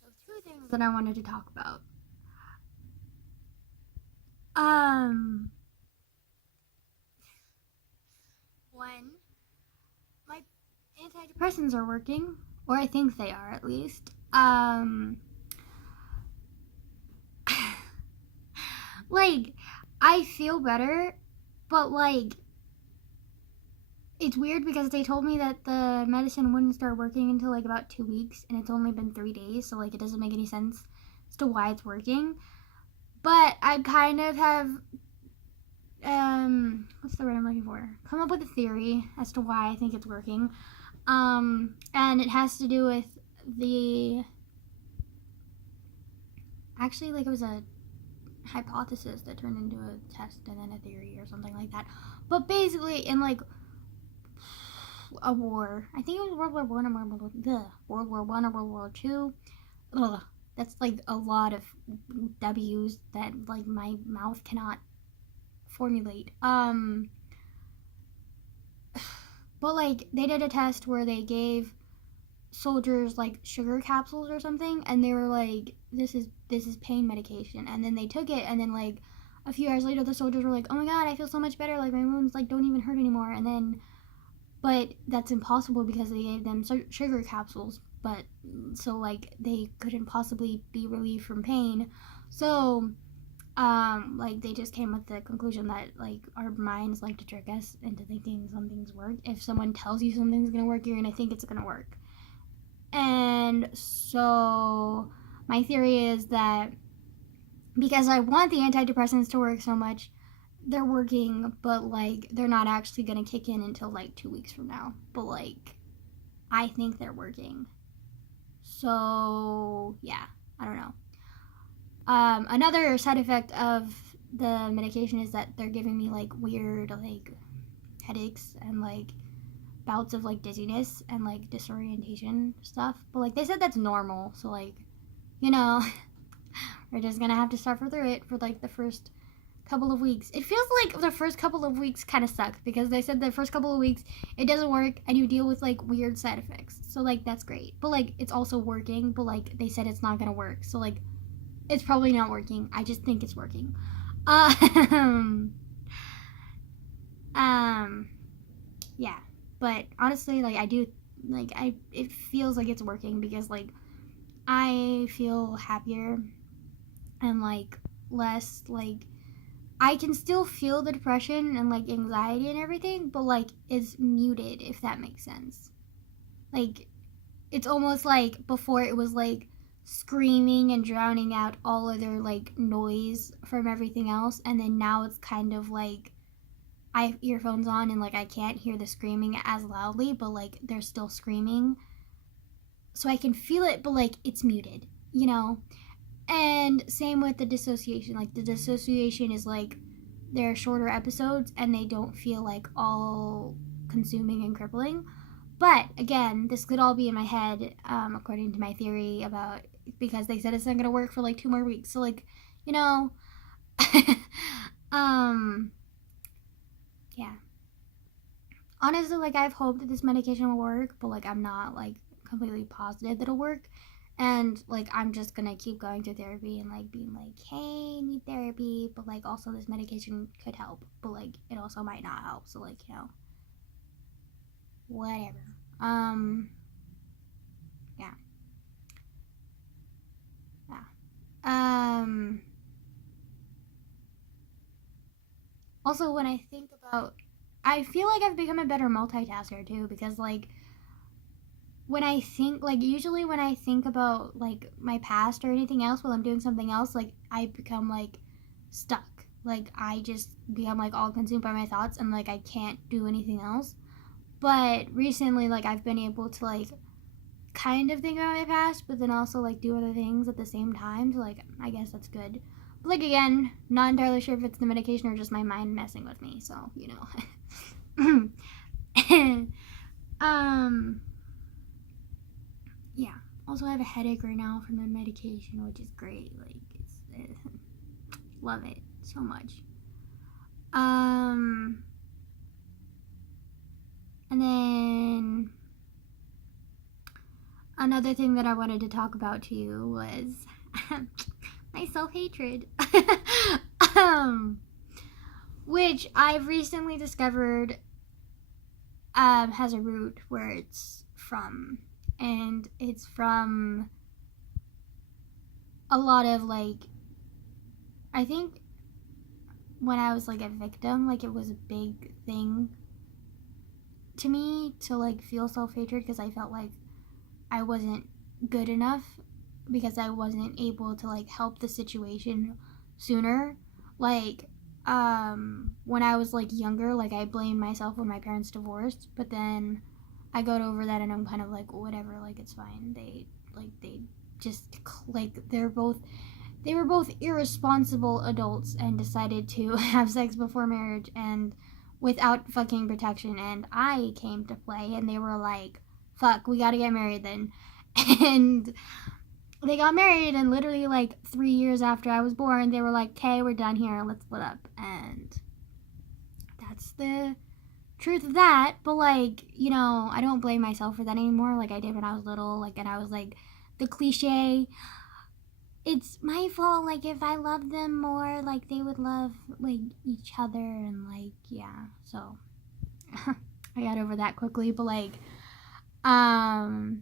So two things that I wanted to talk about. One, my antidepressants are working, or I think they are at least. Like, I feel better, but like, it's weird because they told me that the medicine wouldn't start working until like about 2 weeks, and it's only been 3 days, so like, it doesn't make any sense as to why it's working. But I kind of have what's the word I'm looking for? Come up with a theory as to why I think it's working. And it has to do with the actually like it was a hypothesis that turned into a test and then a theory or something like that. But basically, in like a war, I think it was World War One or World War One or World War Two. Ugh, that's like a lot of W's that like my mouth cannot formulate. But like they did a test where they gave soldiers like sugar capsules or something, and they were like, this is pain medication, and then they took it, and then like a few hours later the soldiers were like, oh my god, I feel so much better, like my wounds like don't even hurt anymore. And then, but that's impossible because they gave them sugar capsules, but so like they couldn't possibly be relieved from pain. So like they just came with the conclusion that like our minds like to trick us into thinking some things work. If someone tells you something's gonna work, you're gonna think it's gonna work. And so my theory is that because I want the antidepressants to work so much, they're working, but like they're not actually gonna kick in until like 2 weeks from now. But like I think they're working. So yeah, I don't know. Another side effect of the medication is that they're giving me like weird like headaches and like bouts of like dizziness and like disorientation stuff. But like they said that's normal, so like, you know, we're just gonna have to suffer through it for like the first couple of weeks. It feels like the first couple of weeks kind of suck because they said the first couple of weeks it doesn't work and you deal with like weird side effects. So like that's great. But like it's also working, but like they said it's not gonna work. So like it's probably not working. I just think it's working. Um, um, yeah. But honestly, like I do, like it feels like it's working because like I feel happier and like less like I can still feel the depression and like anxiety and everything, but like it's muted if that makes sense. Like it's almost like before it was like screaming and drowning out all other like noise from everything else, and then now it's kind of like I have earphones on and like I can't hear the screaming as loudly, but like they're still screaming. So I can feel it, but like it's muted, you know? And same with the dissociation. Like the dissociation is like they're shorter episodes and they don't feel like all consuming and crippling. But again, this could all be in my head, according to my theory about because they said it's not gonna work for like 2 more weeks. So like, you know, um, yeah. Honestly, like I've hoped that this medication will work, but like I'm not like completely positive that it'll work. And like I'm just gonna keep going to therapy and like being like, hey, I need therapy, but like also this medication could help, but like it also might not help. So like, you know, whatever. Yeah. Yeah. Um Also when I think about I feel like I've become a better multitasker too because like when I think like usually when I think about like my past or anything else while I'm doing something else, like I become like stuck. Like I just become like all consumed by my thoughts and like I can't do anything else. But recently like I've been able to like kind of think about my past, but then also like do other things at the same time. So like I guess that's good. But like again, not entirely sure if it's the medication or just my mind messing with me. So you know, um, yeah. Also, I have a headache right now from the medication, which is great. Like it's love it so much. Um, and then another thing that I wanted to talk about to you was my self-hatred. Which I've recently discovered has a root where it's from. And it's from a lot of, like, I think when I was, like, a victim, like, it was a big thing to me to, like, feel self-hatred because I felt like I wasn't good enough because I wasn't able to, like, help the situation sooner. Like, when I was, like, younger, like, I blamed myself when my parents divorced, but then I got over that and I'm kind of like, whatever, like, it's fine. They just, like, they were both irresponsible adults and decided to have sex before marriage and without fucking protection, and I came to play, and they were like, fuck, we gotta get married then. And they got married, and literally, like, 3 years after I was born, they were like, okay, we're done here, let's split up. And that's the truth of that. But, like, you know, I don't blame myself for that anymore like I did when I was little. Like, and I was like, the cliche, it's my fault, like, if I loved them more, like, they would love, like, each other, and, like, yeah, so, I got over that quickly, but, like, I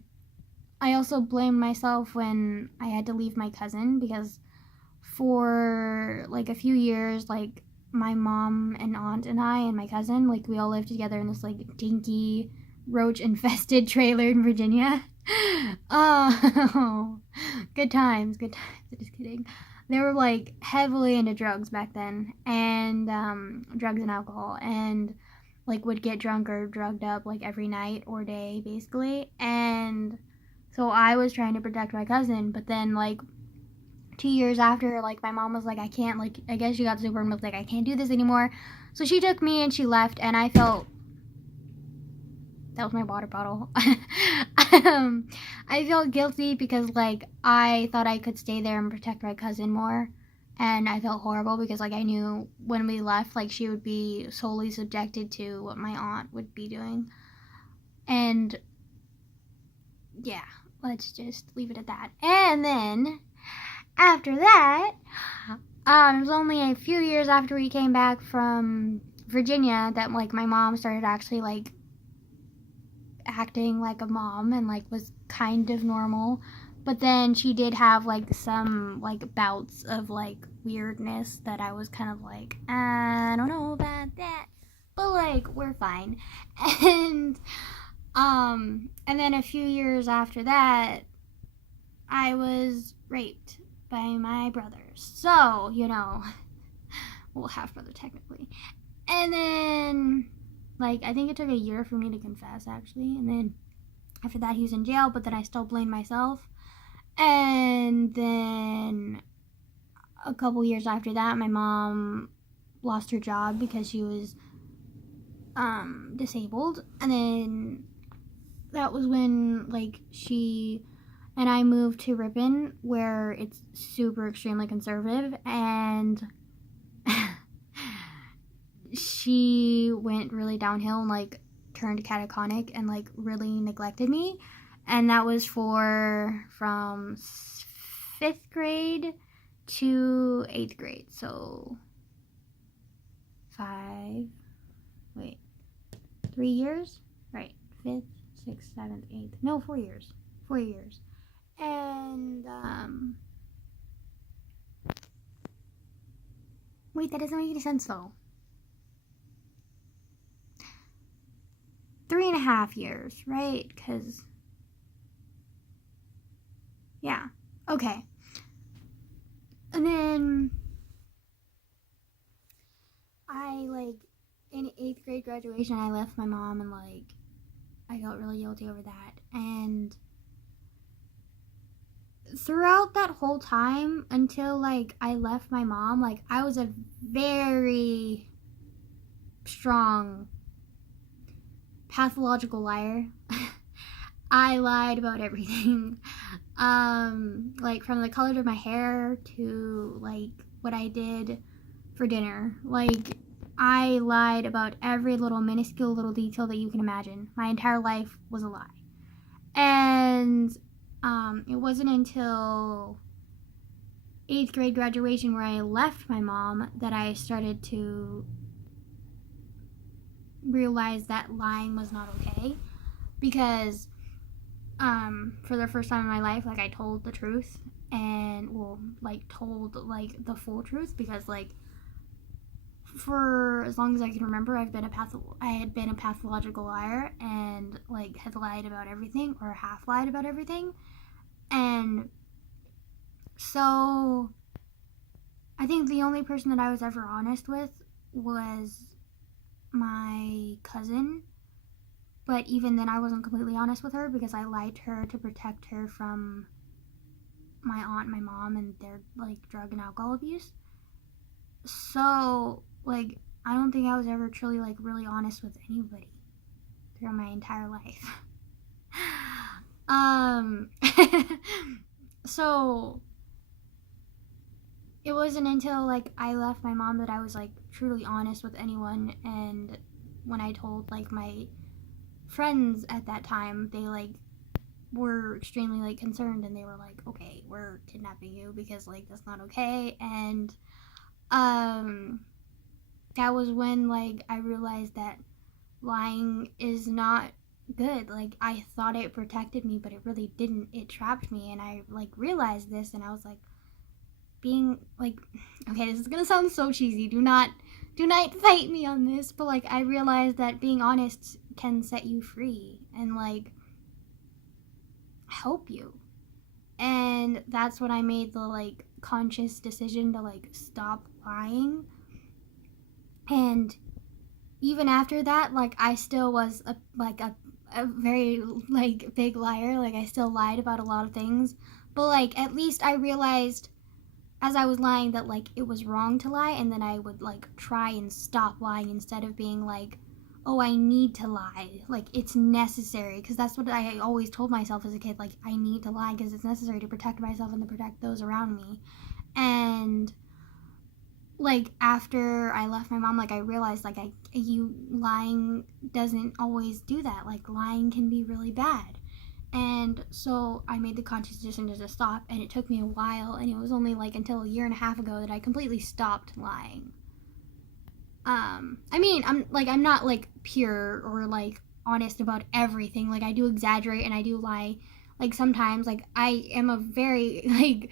also blamed myself when I had to leave my cousin, because for, like, a few years, like, my mom and aunt and I and my cousin, like, we all lived together in this, like, dinky, roach-infested trailer in Virginia. Oh, good times. Just kidding. They were, like, heavily into drugs back then, and drugs and alcohol, and, like, would get drunk or drugged up, like, every night or day, basically. And so I was trying to protect my cousin, but then, like, 2 years after, like, my mom was like, I can't, like, I guess she got super and was like, I can't do this anymore. So she took me and she left, and I felt, that was my water bottle. I felt guilty because, like, I thought I could stay there and protect my cousin more. And I felt horrible because, like, I knew when we left, like, she would be solely subjected to what my aunt would be doing. And, yeah, let's just leave it at that. And then, after that, it was only a few years after we came back from Virginia that, like, my mom started actually, like, acting like a mom and, like, was kind of normal. But then she did have, like, some, like, bouts of, like, weirdness that I was kind of like, I don't know about that, but, like, we're fine. And then a few years after that, I was raped by my brothers. So, you know, well, half brother technically. And then, like, I think it took a year for me to confess, actually. And then after that, he was in jail, but then I still blamed myself. And then a couple years after that, my mom lost her job because she was disabled. And then that was when, like, she and I moved to Ripon, where it's super extremely conservative, and she went really downhill and, like, turned catatonic and, like, really neglected me. And that was from 5th grade to 8th grade. So 3 years? Right. 5th, 6th, 7th, 8th. No, 4 years. 4 years. And, wait, that doesn't make any sense, though. 3.5 years, right? Because, yeah. Okay. And then I, like, in 8th grade graduation, I left my mom, and, like, I felt really guilty over that. And throughout that whole time, until, like, I left my mom, like, I was a very strong pathological liar. I lied about everything. Like, from the color of my hair to, like, what I did for dinner. Like, I lied about every little minuscule little detail that you can imagine. My entire life was a lie. And It wasn't until 8th grade graduation where I left my mom that I started to realize that lying was not okay. Because for the first time in my life, like, I told the truth, and, well, like, told, like, the full truth, because, like, for as long as I can remember, I had been a pathological liar, and, like, had lied about everything, or half lied about everything. And so I think the only person that I was ever honest with was my cousin. But even then, I wasn't completely honest with her, because I lied to her to protect her from my aunt and my mom and their, like, drug and alcohol abuse. So, like, I don't think I was ever truly, like, really honest with anybody throughout my entire life. um, so it wasn't until, like, I left my mom that I was, like, truly honest with anyone. And when I told, like, my friends at that time, they, like, were extremely, like, concerned, and they were like, okay, we're kidnapping you, because, like, that's not okay. And that was when, like, I realized that lying is not good. Like, I thought it protected me, but it really didn't. It trapped me. And I, like, realized this, and I was like, being, like, okay, this is gonna sound so cheesy, do not fight me on this, but, like, I realized that being honest can set you free and, like, help you. And that's when I made the, like, conscious decision to, like, stop lying. And even after that, like, I still was a very, like, big liar. Like, I still lied about a lot of things, but, like, at least I realized as I was lying that, like, it was wrong to lie, and then I would, like, try and stop lying, instead of being like, oh, I need to lie, like, it's necessary, because that's what I always told myself as a kid, like, I need to lie because it's necessary to protect myself and to protect those around me. And, like, after I left my mom, like, I realized, like, lying doesn't always do that. Like, lying can be really bad. And so I made the conscious decision to just stop, and it took me a while, and it was only, like, until a year and a half ago that I completely stopped lying. I mean, I'm not, like, pure or, like, honest about everything. Like, I do exaggerate and I do lie. Like, sometimes, like, I am a very, like,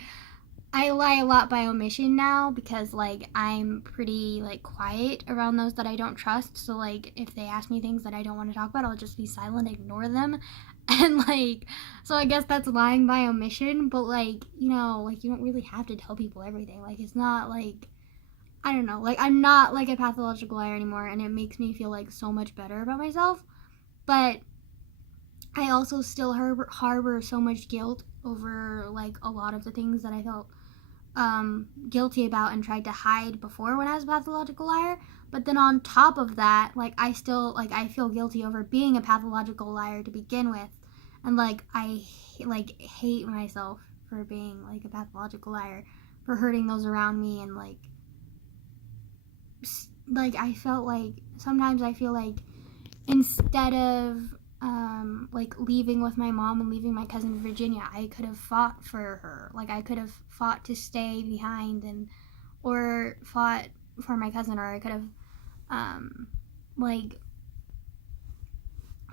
I lie a lot by omission now, because, like, I'm pretty, like, quiet around those that I don't trust. So, like, if they ask me things that I don't want to talk about, I'll just be silent, ignore them. And, like, so I guess that's lying by omission. But, like, like, you don't really have to tell people everything. Like, it's not, like, I don't know. Like, I'm not, like, a pathological liar anymore, and it makes me feel, like, so much better about myself. But I also still harbor so much guilt over, like, a lot of the things that I felt guilty about and tried to hide before when I was a pathological liar. But then on top of that, like, I still, like, I feel guilty over being a pathological liar to begin with. And, like, I, like, hate myself for being, like, a pathological liar, for hurting those around me. And, like, I felt like, sometimes I feel like, instead of like, leaving with my mom and leaving my cousin in Virginia, I could have fought for her. Like, I could have fought to stay behind, or fought for my cousin, or I could have like,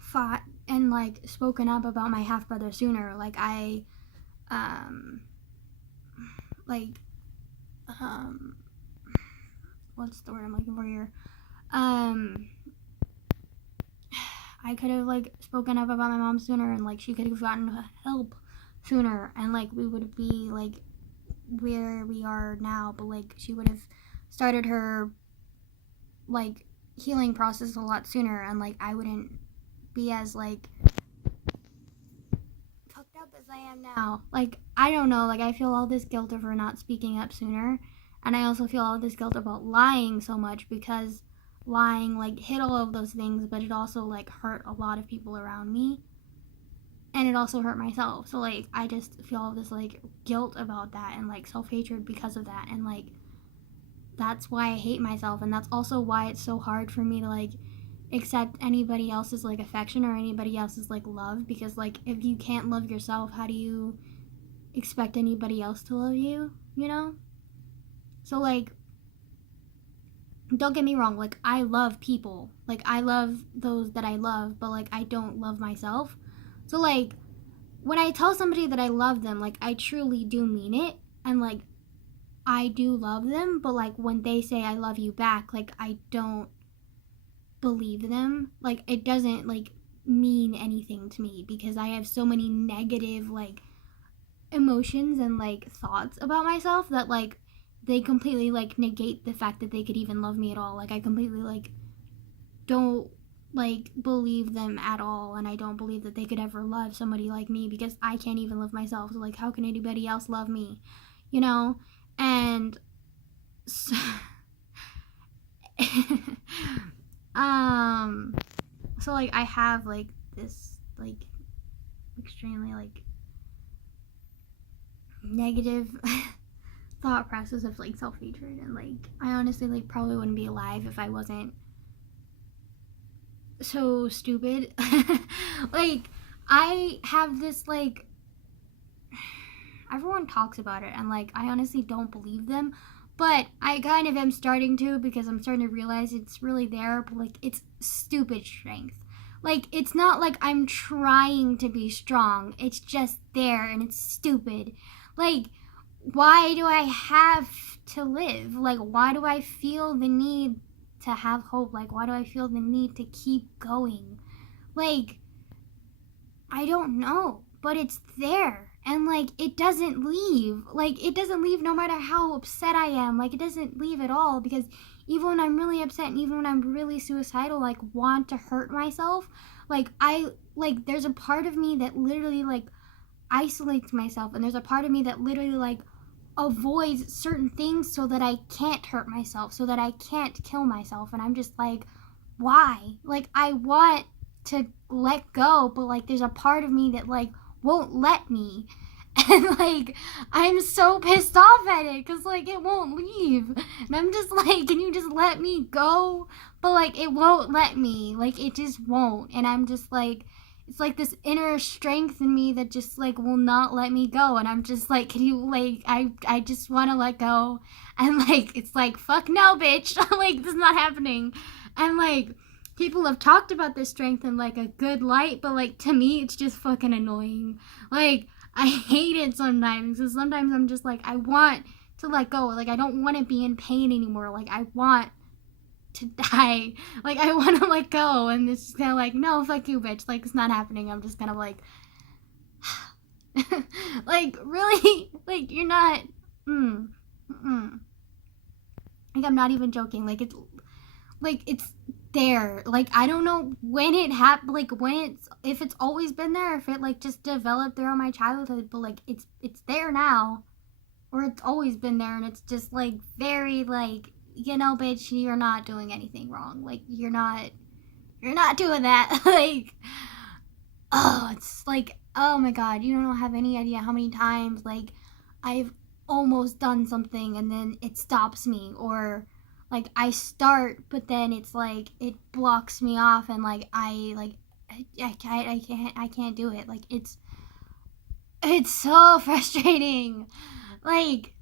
fought and, like, spoken up about my half brother sooner. Like, I like, what's the word I'm looking for here? I could have, like, spoken up about my mom sooner, and, like, she could have gotten help sooner, and, like, we would be, like, where we are now. But, like, she would have started her, like, healing process a lot sooner, and, like, I wouldn't be as, like, fucked up as I am now. Like, I don't know, like, I feel all this guilt over not speaking up sooner, and I also feel all this guilt about lying so much, because lying, like, hit all of those things, but it also, like, hurt a lot of people around me, and it also hurt myself. So, like, I just feel all this, like, guilt about that, and, like, self-hatred because of that. And, like, that's why I hate myself, and that's also why it's so hard for me to, like, accept anybody else's like affection or anybody else's like love, because like if you can't love yourself, how do you expect anybody else to love you, you know? So like, don't get me wrong, like I love people, like I love those that I love, but like I don't love myself. So like, when I tell somebody that I love them, like I truly do mean it, and like I do love them, but like when they say I love you back, like I don't believe them. Like it doesn't like mean anything to me, because I have so many negative like emotions and like thoughts about myself that like they completely like negate the fact that they could even love me at all. Like I completely like don't like believe them at all, and I don't believe that they could ever love somebody like me, because I can't even love myself. So like how can anybody else love me, you know? And so, um so like I have like this like extremely like negative thought process of like self-hatred, and like I honestly like probably wouldn't be alive if I wasn't so stupid. Like I have this like, everyone talks about it, and like I honestly don't believe them, but I kind of am starting to, because I'm starting to realize it's really there, but like it's stupid strength. Like it's not like I'm trying to be strong, it's just there and it's stupid. Like why do I have to live? Like why do I feel the need to have hope? Like why do I feel the need to keep going? Like I don't know, but it's there. And like it doesn't leave. Like it doesn't leave no matter how upset I am. Like it doesn't leave at all, because even when I'm really upset and even when I'm really suicidal, like want to hurt myself, like I like there's a part of me that literally like isolates myself, and there's a part of me that literally like avoids certain things so that I can't hurt myself, so that I can't kill myself. And I'm just like, why? Like I want to let go, but like there's a part of me that like won't let me. And like I'm so pissed off at it, because like it won't leave, and I'm just like, can you just let me go? But like it won't let me, like it just won't. And I'm just like, it's like this inner strength in me that just like will not let me go, and I'm just like, can you like, I just want to let go. And like it's like, fuck no bitch. Like this is not happening. And like people have talked about this strength in like a good light, but like to me it's just fucking annoying. Like I hate it sometimes, because sometimes I'm just like, I want to let go. Like I don't want to be in pain anymore. Like I want to die. Like I want to let go, and it's just kind of like, no, fuck you, bitch. Like it's not happening. I'm just kind of like, like really, like you're not. Mm, mm. Like I'm not even joking. Like it's there. Like I don't know when it happened. Like when it's, if it's always been there, if it like just developed throughout my childhood, but like it's there now, or it's always been there, and it's just like very like, you know, bitch, you're not doing anything wrong. Like you're not doing that. Like, oh, it's like, oh my god, you don't have any idea how many times like I've almost done something and then it stops me, or like I start but then it's like it blocks me off, and like I can't do it. Like it's so frustrating. Like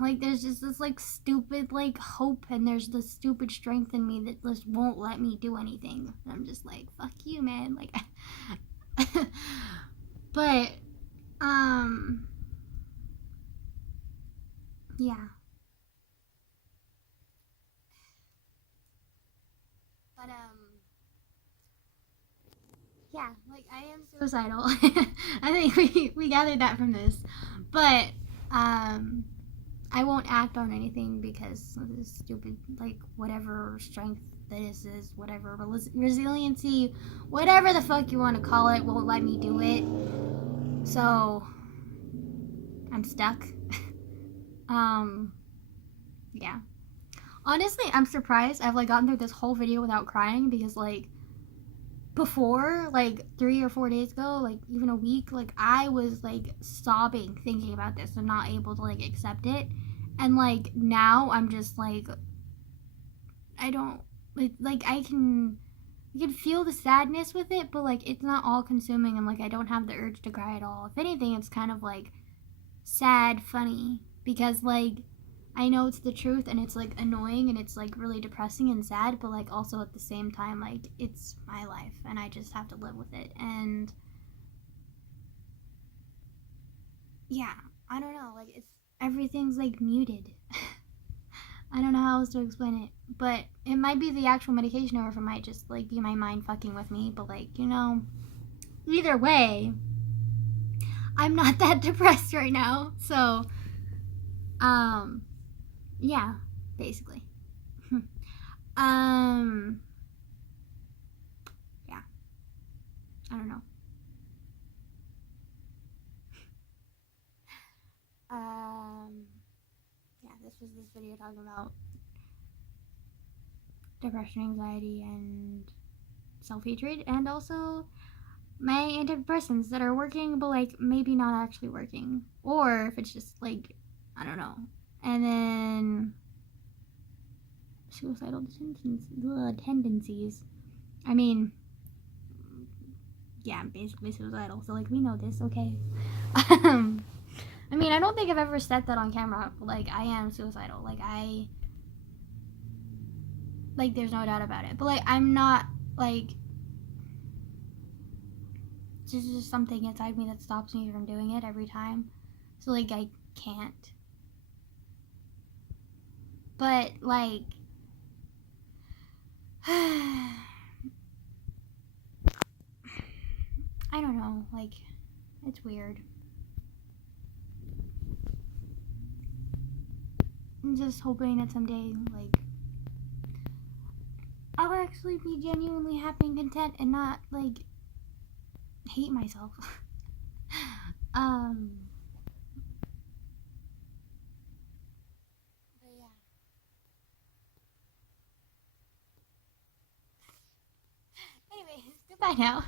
like there's just this like stupid like hope, and there's this stupid strength in me that just won't let me do anything. And I'm just like, fuck you, man. Like but um yeah. But yeah, like I am suicidal. I think we gathered that from this. But um I won't act on anything because of this stupid, like, whatever strength this is, whatever resiliency, whatever the fuck you want to call it, won't let me do it. So I'm stuck. um, yeah. Honestly, I'm surprised I've like gotten through this whole video without crying, because like before, like 3 or 4 days ago, like even a week, like I was like sobbing thinking about this and not able to like accept it. And like now I'm just like, I don't like I can I can feel the sadness with it, but like it's not all consuming and like I don't have the urge to cry at all. If anything, it's kind of like sad, funny because like I know it's the truth and it's like annoying and it's like really depressing and sad, but like also at the same time like it's my life and I just have to live with it. And yeah, I don't know, like it's everything's like muted. I don't know how else to explain it, but it might be the actual medication or if it might just like be my mind fucking with me, but like, you know, either way, I'm not that depressed right now. So, um yeah, basically. um yeah, I don't know. Um yeah, this was this video talking about depression, anxiety, and self-hatred, and also my antidepressants that are working but like maybe not actually working, or if it's just like I don't know. And then suicidal tendencies. I mean, yeah, I'm basically suicidal, so like we know this, okay? I mean, I don't think I've ever said that on camera, but like I am suicidal. Like there's no doubt about it. But like I'm not like there's just something inside me that stops me from doing it every time. So like I can't. But like I don't know, like it's weird. I'm just hoping that someday like I'll actually be genuinely happy and content and not like hate myself. um but yeah. Anyways, goodbye now.